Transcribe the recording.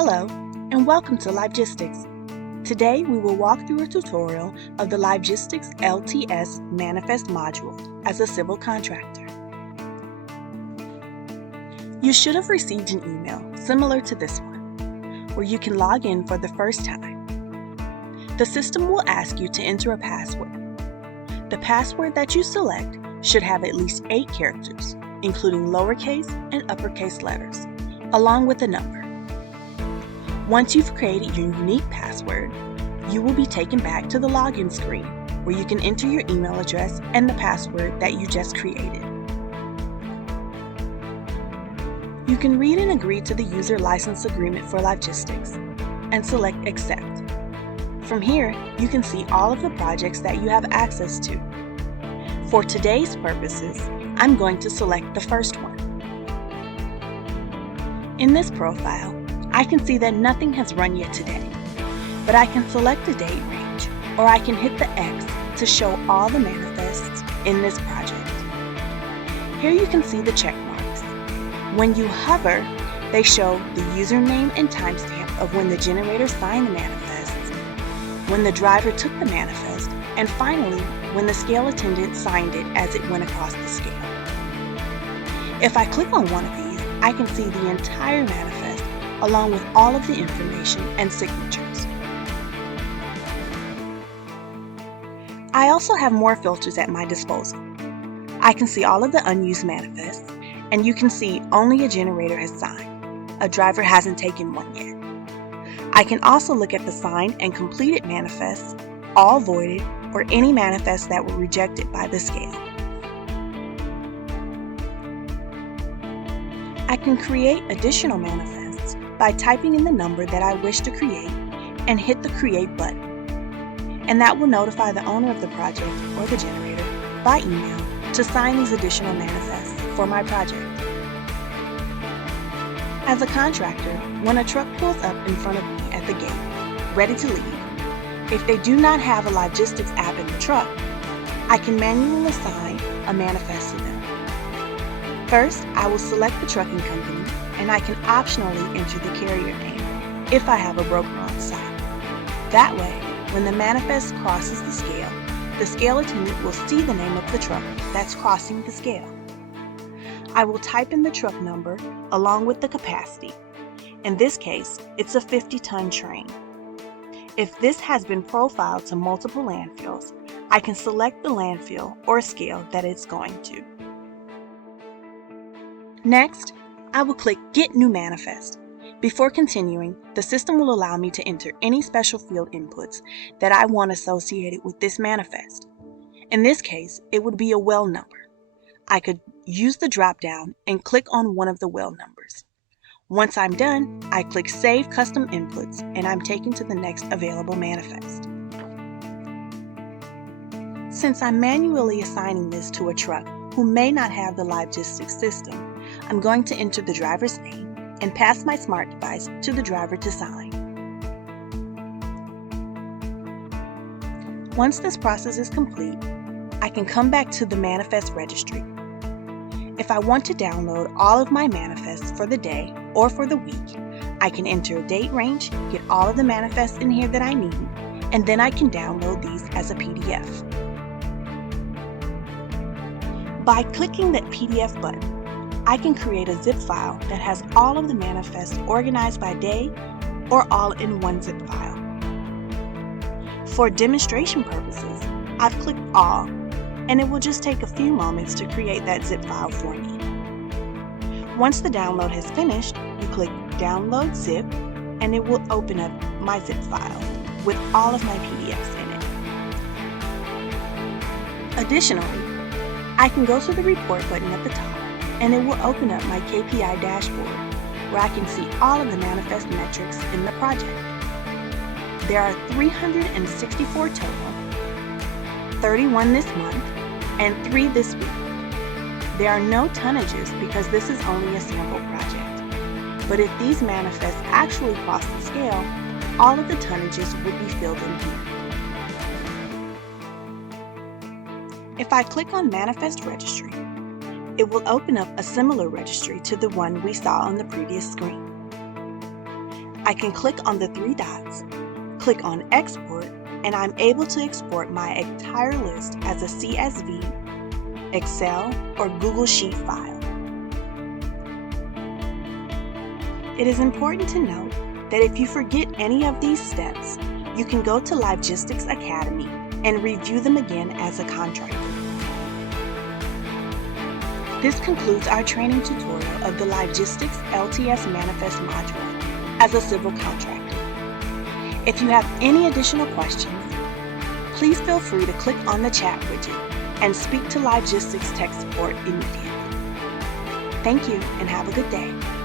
Hello, and welcome to Logistics. Today we will walk through a tutorial of the Logistics LTS Manifest module as a civil contractor. You should have received an email similar to this one, where you can log in for the first time. The system will ask you to enter a password. The password that you select should have at least 8 characters, including lowercase and uppercase letters, along with a number. Once you've created your unique password, you will be taken back to the login screen where you can enter your email address and the password that you just created. You can read and agree to the user license agreement for Logistics and select Accept. From here, you can see all of the projects that you have access to. For today's purposes, I'm going to select the first one. In this profile, I can see that nothing has run yet today, but I can select a date range, or I can hit the X to show all the manifests in this project. Here you can see the check marks. When you hover, they show the username and timestamp of when the generator signed the manifest, when the driver took the manifest, and finally, when the scale attendant signed it as it went across the scale. If I click on one of these, I can see the entire manifest along with all of the information and signatures. I also have more filters at my disposal. I can see all of the unused manifests, and you can see only a generator has signed. A driver hasn't taken one yet. I can also look at the signed and completed manifests, all voided, or any manifests that were rejected by the scale. I can create additional manifests by typing in the number that I wish to create and hit the Create button. And that will notify the owner of the project or the generator by email to sign these additional manifests for my project. As a contractor, when a truck pulls up in front of me at the gate, ready to leave, if they do not have a Logistics app in the truck, I can manually assign a manifest to them. First, I will select the trucking company, and I can optionally enter the carrier name if I have a broker on site. That way, when the manifest crosses the scale attendant will see the name of the truck that's crossing the scale. I will type in the truck number along with the capacity. In this case, it's a 50-ton train. If this has been profiled to multiple landfills, I can select the landfill or scale that it's going to. Next, I will click Get New Manifest. Before continuing, the system will allow me to enter any special field inputs that I want associated with this manifest. In this case, it would be a well number. I could use the drop-down and click on one of the well numbers. Once I'm done, I click Save Custom Inputs and I'm taken to the next available manifest. Since I'm manually assigning this to a truck who may not have the Logistics system, I'm going to enter the driver's name and pass my smart device to the driver to sign. Once this process is complete, I can come back to the manifest registry. If I want to download all of my manifests for the day or for the week, I can enter a date range, get all of the manifests in here that I need, and then I can download these as a PDF. By clicking that PDF button, I can create a zip file that has all of the manifests organized by day or all in one zip file. For demonstration purposes, I've clicked All, and it will just take a few moments to create that zip file for me. Once the download has finished, you click Download Zip, and it will open up my zip file with all of my PDFs in it. Additionally, I can go to the Report button at the top, and it will open up my KPI dashboard where I can see all of the manifest metrics in the project. There are 364 total, 31 this month, and 3 this week. There are no tonnages because this is only a sample project. But if these manifests actually cross the scale, all of the tonnages would be filled in here. If I click on Manifest Registry, it will open up a similar registry to the one we saw on the previous screen. I can click on the three dots, click on Export, and I'm able to export my entire list as a CSV, Excel, or Google Sheet file. It is important to note that if you forget any of these steps, you can go to Logistics Academy and review them again as a contractor. This concludes our training tutorial of the Logistics LTS Manifest module as a civil contractor. If you have any additional questions, please feel free to click on the chat widget and speak to Logistics Tech Support immediately. Thank you and have a good day.